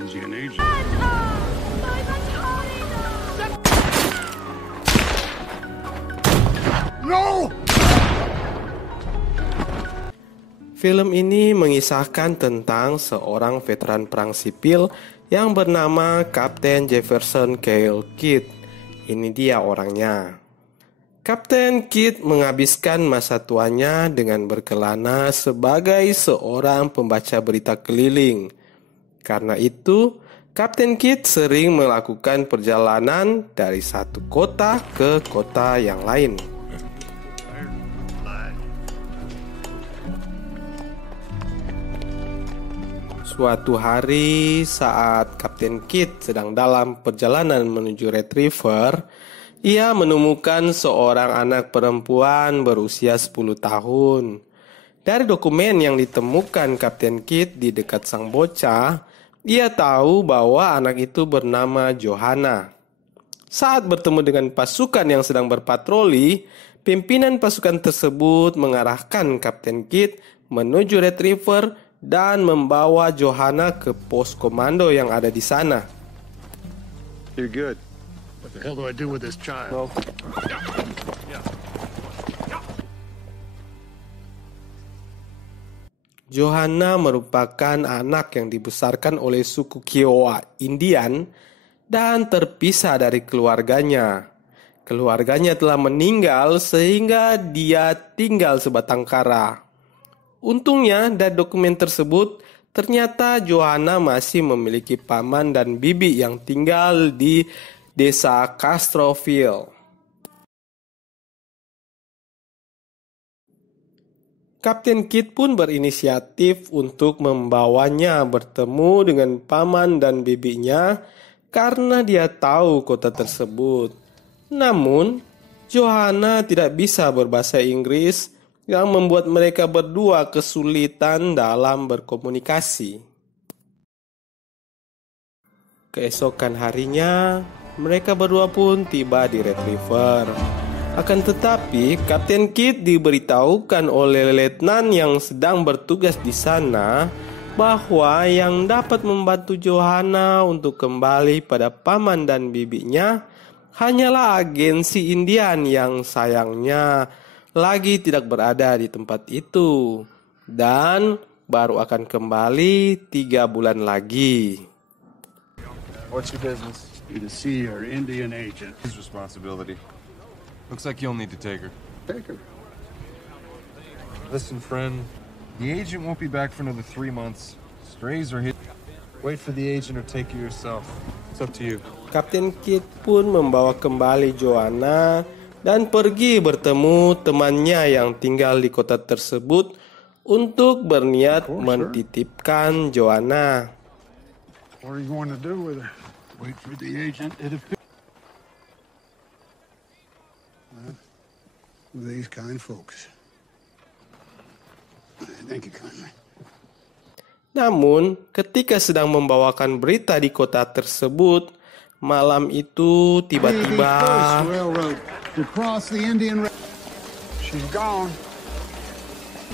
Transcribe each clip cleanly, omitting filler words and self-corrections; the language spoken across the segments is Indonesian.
Indian agent. No! Film ini mengisahkan tentang seorang veteran perang sipil yang bernama Kapten Jefferson Cale Kidd. Ini dia orangnya. Kapten Kidd menghabiskan masa tuanya dengan berkelana sebagai seorang pembaca berita keliling. Karena itu, Kapten Kidd sering melakukan perjalanan dari satu kota ke kota yang lain. Suatu hari saat Kapten Kidd sedang dalam perjalanan menuju Retriever, ia menemukan seorang anak perempuan berusia 10 tahun. Dari dokumen yang ditemukan Kapten Kidd di dekat sang bocah, ia tahu bahwa anak itu bernama Johanna. Saat bertemu dengan pasukan yang sedang berpatroli, pimpinan pasukan tersebut mengarahkan Kapten Kidd menuju Retriever dan membawa Johanna ke pos komando yang ada di sana. You're good. What the hell do I do with this child? Johanna merupakan anak yang dibesarkan oleh suku Kiowa Indian dan terpisah dari keluarganya. Keluarganya telah meninggal sehingga dia tinggal sebatang kara. Untungnya dari dokumen tersebut ternyata Johanna masih memiliki paman dan bibi yang tinggal di desa Castroville. Kapten Kidd pun berinisiatif untuk membawanya bertemu dengan paman dan bibinya karena dia tahu kota tersebut. Namun, Johanna tidak bisa berbahasa Inggris yang membuat mereka berdua kesulitan dalam berkomunikasi. Keesokan harinya, mereka berdua pun tiba di Retriever. Akan tetapi, Kapten Kidd diberitahukan oleh letnan yang sedang bertugas di sana bahwa yang dapat membantu Johanna untuk kembali pada paman dan bibinya hanyalah agensi Indian yang sayangnya lagi tidak berada di tempat itu dan baru akan kembali 3 bulan lagi. What's your business? You to see our Indian agent. His responsibility. Looks like you'll need to take her. Take her. Listen, friend. The agent won't be back for another 3 months. Strays are hit. Wait for the agent or take her yourself. It's up to you. Kapten Kidd pun membawa kembali Johanna dan pergi bertemu temannya yang tinggal di kota tersebut untuk berniat mentitipkan Johanna. What are you going to do with her? Wait for the agent. These kind folks. Thank you kindly. Namun, ketika sedang membawakan berita di kota tersebut, malam itu tiba-tiba To cross the Indian River. She's gone.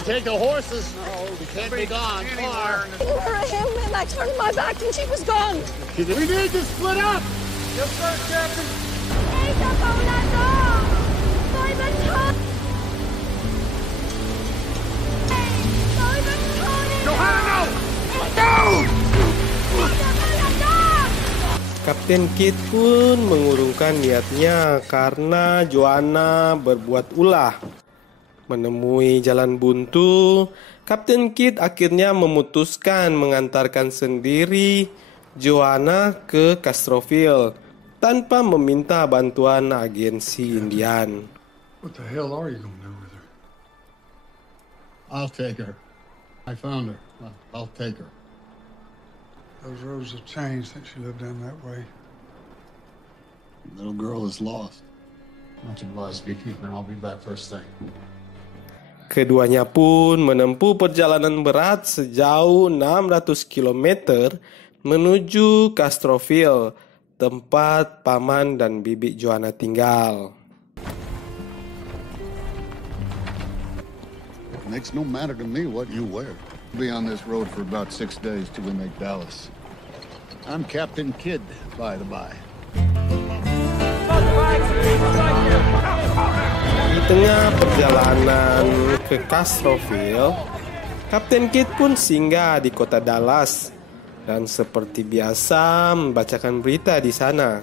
Take the horses. No, we can't be gone far. For him, and I turned my back and she was gone. We need to split up. Yes, sir, Captain. Ella Paulano! Soy Tony! Soy Tony! Johanna, no! Kapten Kidd pun mengurungkan niatnya karena Johanna berbuat ulah. Menemui jalan buntu, Kapten Kidd akhirnya memutuskan mengantarkan sendiri Johanna ke Castroville tanpa meminta bantuan agensi Indian. What the hell are you going to do with her? I'll take her. I found her. I'll take her. Those roads have changed since you lived down that way. The little girl is lost. Much obliged, beekeeper, and I'll be back first thing. Keduanya pun menempuh perjalanan berat sejauh 600 km menuju Castroville, tempat paman dan bibi Johanna tinggal. It makes no matter to me what you wear. We'll be on this road for about 6 days till we make Dallas. I'm Captain Kidd, by the by. Di tengah perjalanan ke Castroville, Kapten Kidd pun singgah di kota Dallas dan seperti biasa membacakan berita di sana.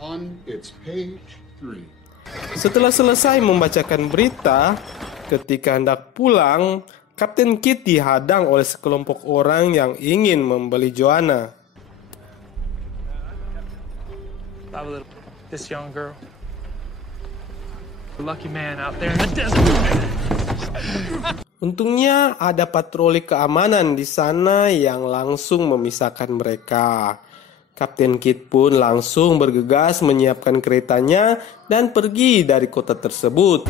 On its page 3. Setelah selesai membacakan berita, ketika hendak pulang, Kapten Kidd dihadang oleh sekelompok orang yang ingin membeli Joanna. This young girl, the lucky man out there in the desert. Untungnya ada patroli keamanan di sana yang langsung memisahkan mereka. Kapten Kidd pun langsung bergegas menyiapkan keretanya dan pergi dari kota tersebut.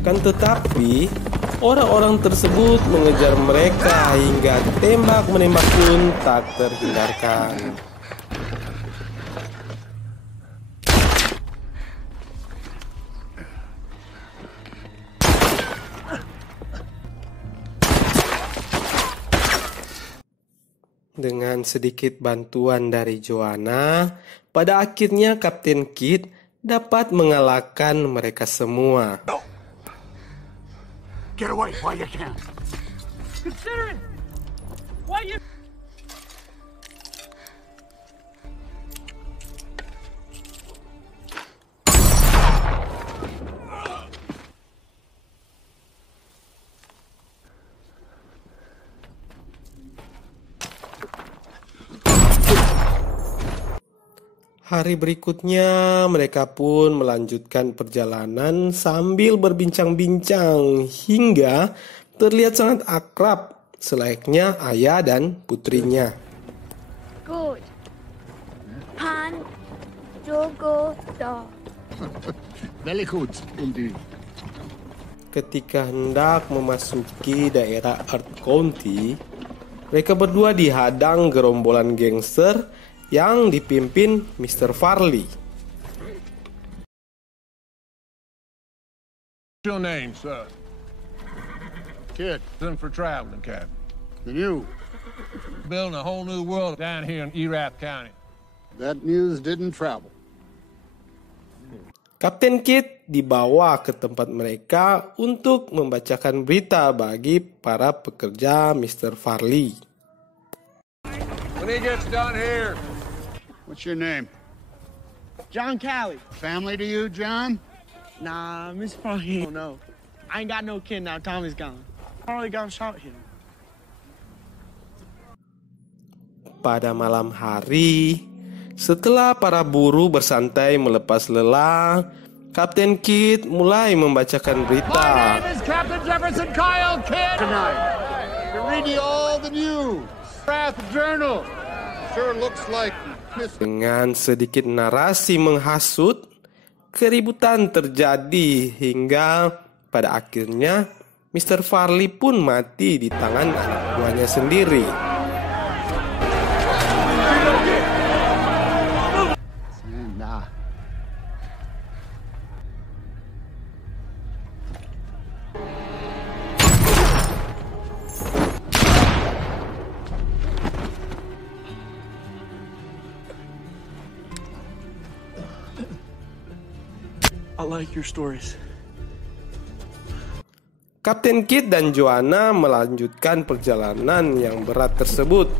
Kan tetapi, orang-orang tersebut mengejar mereka hingga tembak-menembak pun tak terhindarkan. Dengan sedikit bantuan dari Joanna, pada akhirnya Kapten Kidd dapat mengalahkan mereka semua. Get away while you can. Considering why you. Hari berikutnya, mereka pun melanjutkan perjalanan sambil berbincang-bincang hingga terlihat sangat akrab, selayaknya ayah dan putrinya. Good. Pan, Jogo, Da. Very good, indeed. Ketika hendak memasuki daerah Earth County, mereka berdua dihadang gerombolan gangster yang dipimpin Mr. Farley. What's your name, sir? Kid, In for traveling, Captain. and you. Building a whole new world down here in Erath County. That news didn't travel. Kapten Kidd dibawa ke tempat mereka untuk membacakan berita bagi para pekerja Mr. Farley. When he gets done here, What's your name? John Callie. Family to you, John? Nah, Miss Farley don't know. I ain't got no kid now. Tommy's gone. Farley got shot here. Pada malam hari, setelah para buruh bersantai melepas lelah, Kapten Kidd mulai membacakan berita. is Captain Jefferson Kyle, kid. Tonight. To read you all the news. Wrath Journal. Sure looks like Miss... Dengan sedikit narasi menghasut, keributan terjadi hingga pada akhirnya Mr. Farley pun mati di tangan anak buahnya sendiri. Nah. I like your stories. Kapten Kidd dan Joanna melanjutkan perjalanan yang berat tersebut,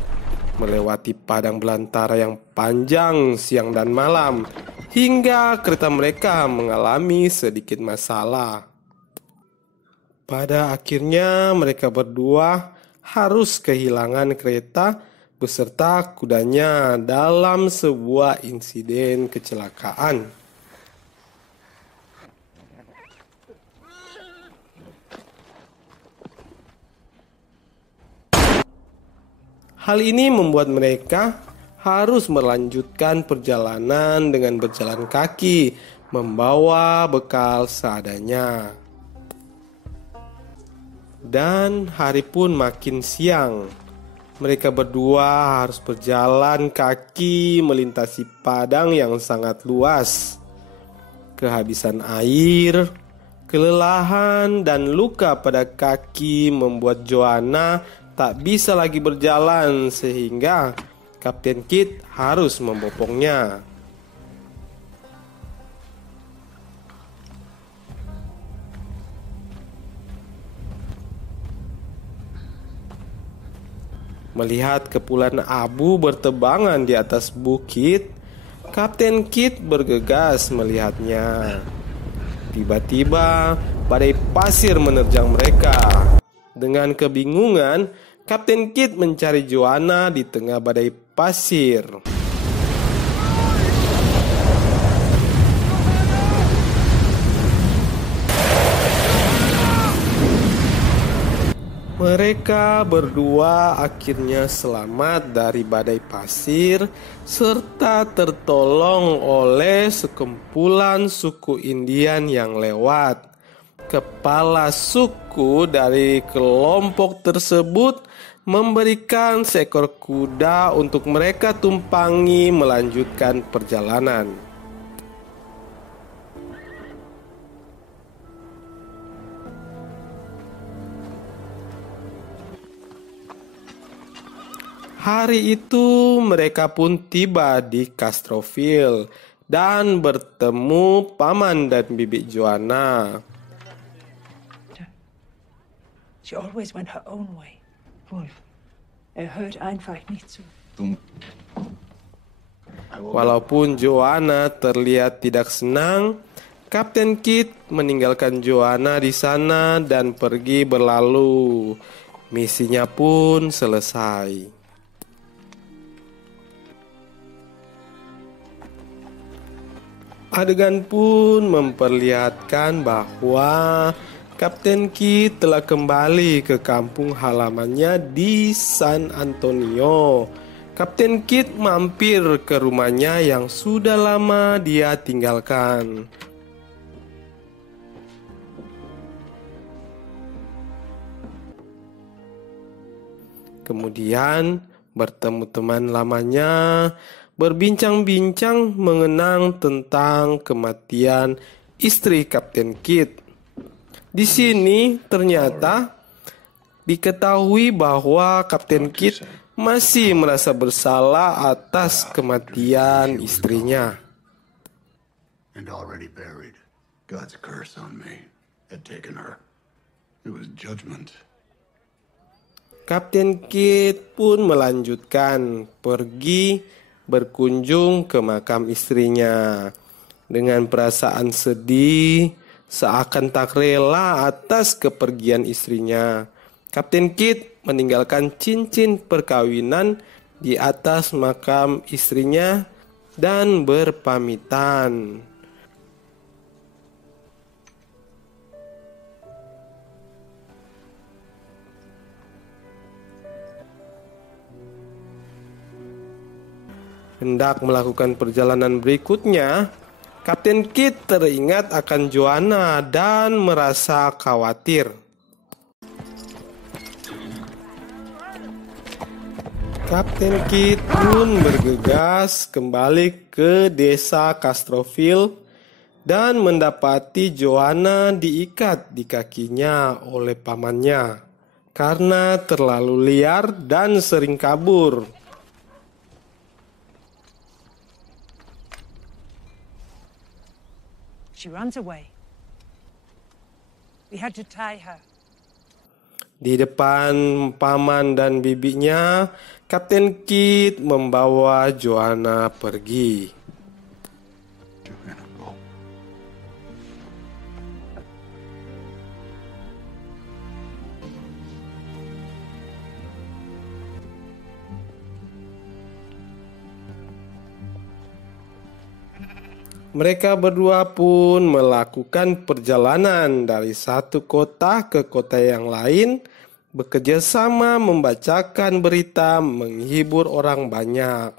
melewati padang belantara yang panjang siang dan malam, hingga kereta mereka mengalami sedikit masalah. Pada akhirnya mereka berdua harus kehilangan kereta beserta kudanya dalam sebuah insiden kecelakaan. Hal ini membuat mereka harus melanjutkan perjalanan dengan berjalan kaki, membawa bekal seadanya. Dan hari pun makin siang. Mereka berdua harus berjalan kaki melintasi padang yang sangat luas. Kehabisan air, kelelahan, dan luka pada kaki membuat Joanna tak bisa lagi berjalan sehingga Kapten Kidd harus membopongnya. Melihat kepulan abu bertebangan di atas bukit, Kapten Kidd bergegas melihatnya. Tiba-tiba, badai pasir menerjang mereka. Dengan kebingungan, Kapten Kidd mencari Joanna di tengah badai pasir. Mereka berdua akhirnya selamat dari badai pasir serta tertolong oleh sekumpulan suku Indian yang lewat. Kepala suku dari kelompok tersebut memberikan seekor kuda untuk mereka tumpangi melanjutkan perjalanan. Hari itu mereka pun tiba di Castroville dan bertemu paman dan bibi Joanna. She always went her own way, Wolf. Hört einfach nicht zu. Walaupun Joanna terlihat tidak senang, Kapten Kidd meninggalkan Joanna di sana dan pergi berlalu. Misinya pun selesai. Adegan pun memperlihatkan bahwa Kapten Kidd telah kembali ke kampung halamannya di San Antonio. Kapten Kidd mampir ke rumahnya yang sudah lama dia tinggalkan. Kemudian bertemu teman lamanya, berbincang-bincang mengenang tentang kematian istri Kapten Kidd. Di sini ternyata diketahui bahwa Kapten Kidd masih merasa bersalah atas kematian istrinya. And already buried. God's curse on me had taken her. It was judgment. Kapten Kidd pun melanjutkan pergi berkunjung ke makam istrinya. Dengan perasaan sedih, seakan tak rela atas kepergian istrinya, Kapten Kidd meninggalkan cincin perkawinan di atas makam istrinya dan berpamitan. Hendak melakukan perjalanan berikutnya, Kapten Kidd teringat akan Joanna dan merasa khawatir. Kapten Kidd pun bergegas kembali ke desa Castroville dan mendapati Joanna diikat di kakinya oleh pamannya karena terlalu liar dan sering kabur. She runs away. We had to tie her. Di depan paman dan bibinya, Kapten Kidd membawa Joanna pergi. Mereka berdua pun melakukan perjalanan dari satu kota ke kota yang lain, bekerja sama membacakan berita, menghibur orang banyak.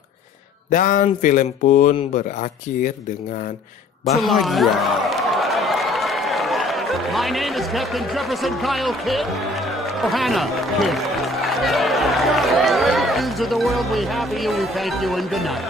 Dan film pun berakhir dengan bahagia. My name is Captain Jefferson Kyle Kidd, or Hannah Kidd. To the world we have you, we thank you and good night.